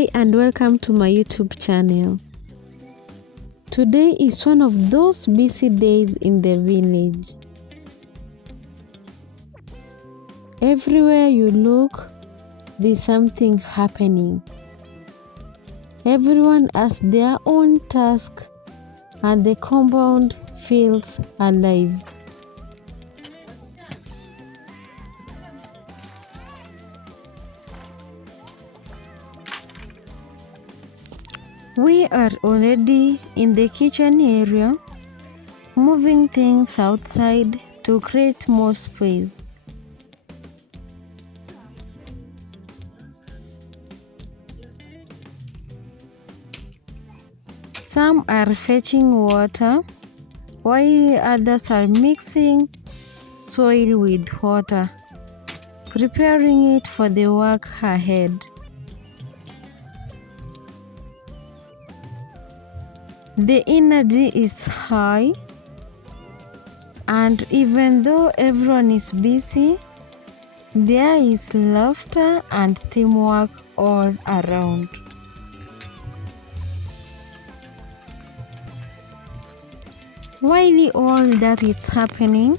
Hi and welcome to my YouTube channel. Today is one of those busy days in the village. Everywhere you look, there's something happening. Everyone has their own task and the compound feels alive. We are already in the kitchen area, moving things outside to create more space. Some are fetching water, while others are mixing soil with water, preparing it for the work ahead. The energy is high, and even though everyone is busy, there is laughter and teamwork all around. While all that is happening,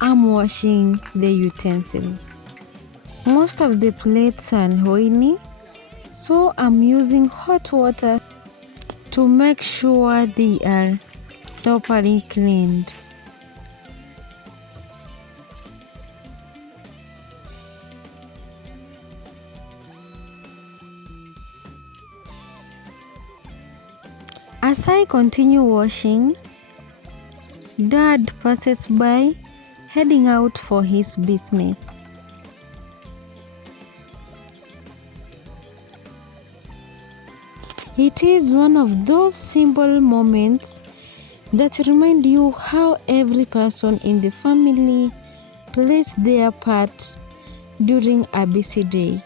I'm washing the utensils. Most of the plates are oily, so I'm using hot water to make sure they are properly cleaned. As I continue washing, Dad passes by, heading out for his business. It is one of those simple moments that remind you how every person in the family plays their part during a busy day.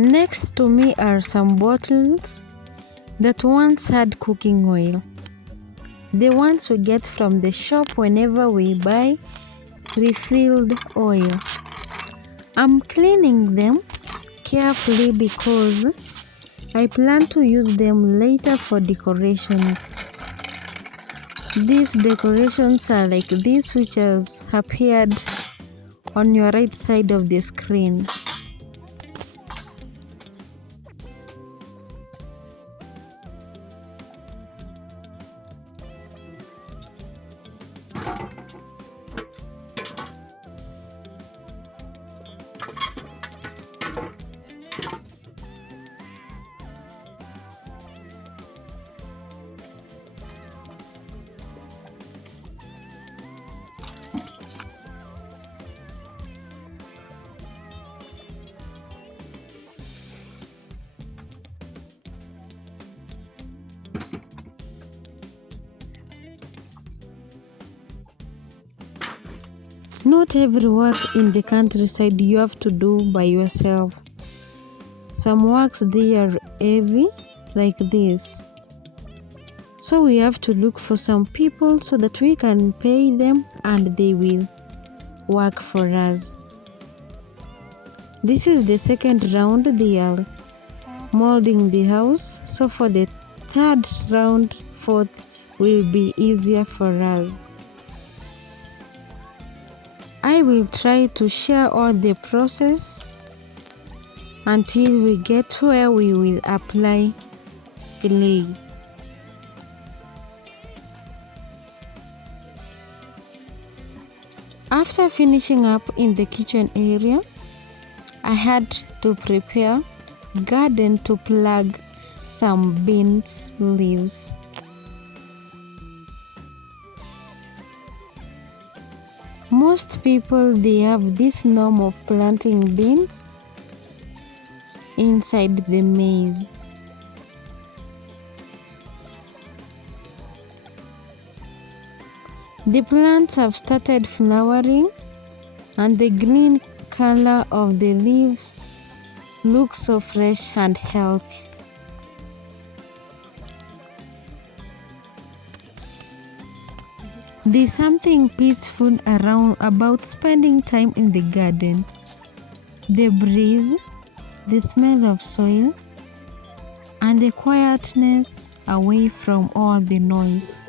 Next to me are some bottles that once had cooking oil. The ones we get from the shop whenever we buy refilled oil. I'm cleaning them carefully because I plan to use them later for decorations. These decorations are like this, which has appeared on your right side of the screen. Not every work in the countryside you have to do by yourself. Some works they are heavy, like this. So we have to look for some people so that we can pay them and they will work for us. This is the second round they are molding the house, so for the third round, fourth will be easier for us. I will try to share all the process until we get where we will apply clay. After finishing up in the kitchen area, I had to prepare garden to plug some beans leaves. Most people they have this norm of planting beans inside the maize. The plants have started flowering, and the green color of the leaves looks so fresh and healthy. There's something peaceful about spending time in the garden. The breeze, the smell of soil, and the quietness away from all the noise.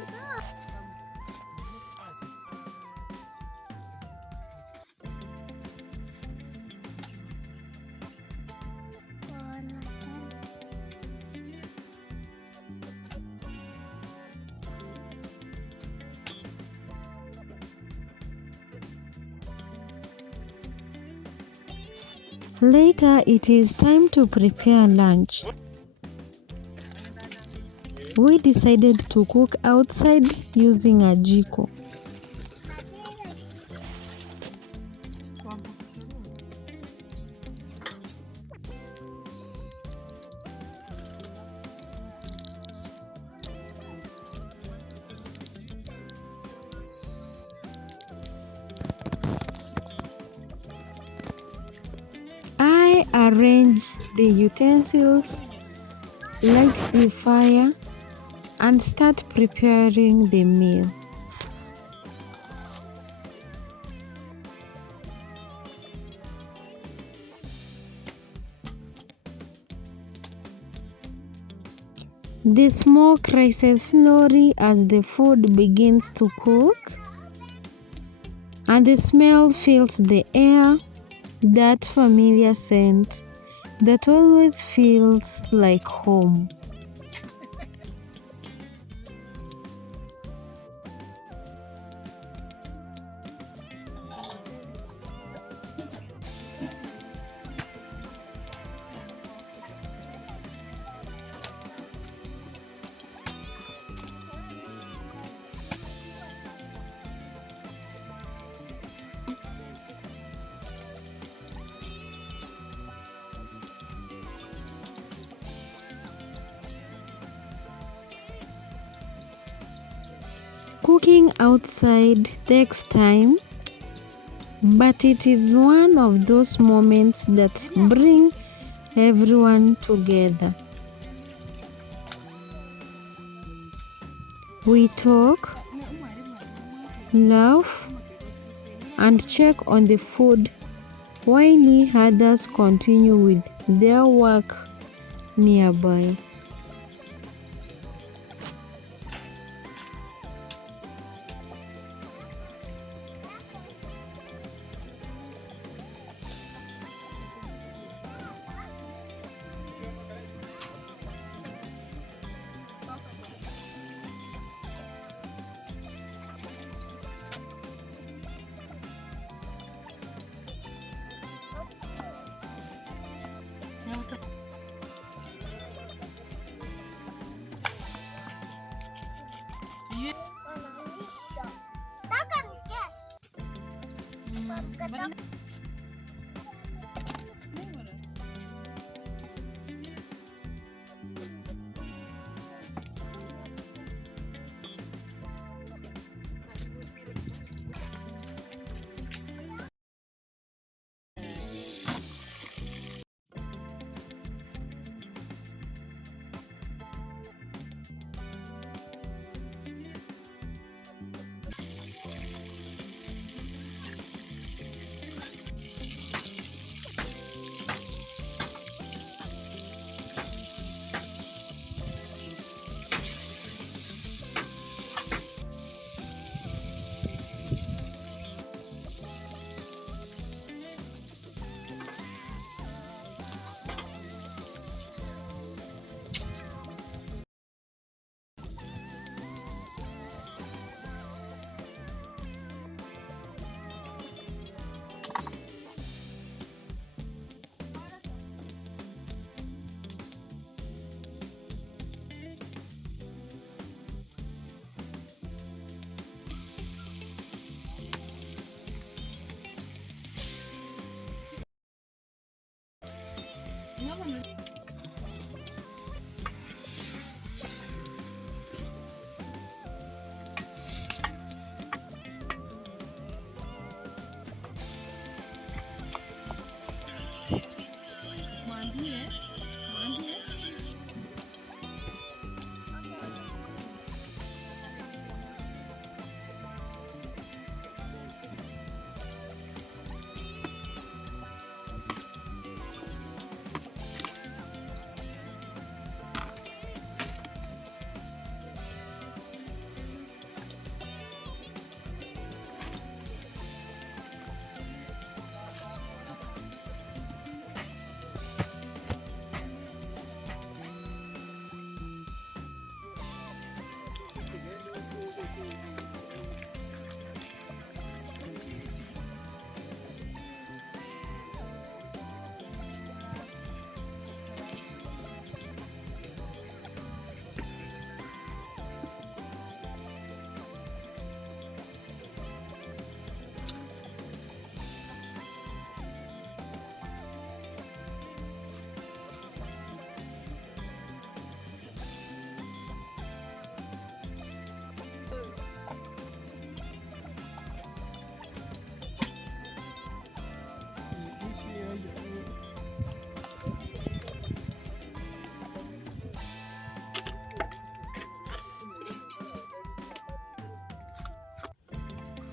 Later, it is time to prepare lunch. We decided to cook outside using a jiko. I arrange the utensils, light the fire, and start preparing the meal. The smoke rises slowly as the food begins to cook, and the smell fills the air, that familiar scent that always feels like home. Cooking outside takes time, but it is one of those moments that bring everyone together. We talk, laugh, and check on the food while others continue with their work nearby.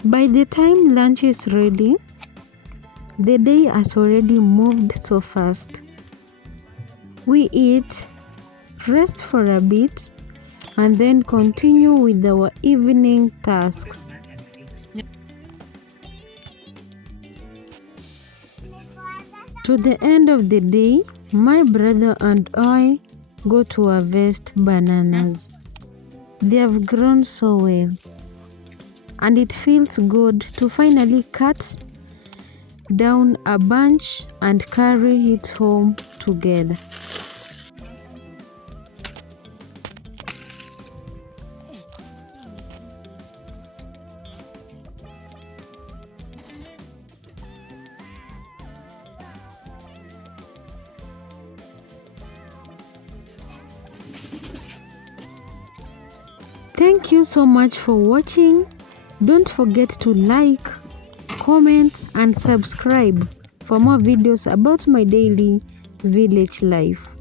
By the time lunch is ready, the day has already moved so fast. We eat, rest for a bit, and then continue with our evening tasks. To the end of the day, my brother and I go to harvest bananas. They have grown so well, and it feels good to finally cut down a bunch and carry it home together. Thank you so much for watching. Don't forget to like, comment and subscribe for more videos about my daily village life.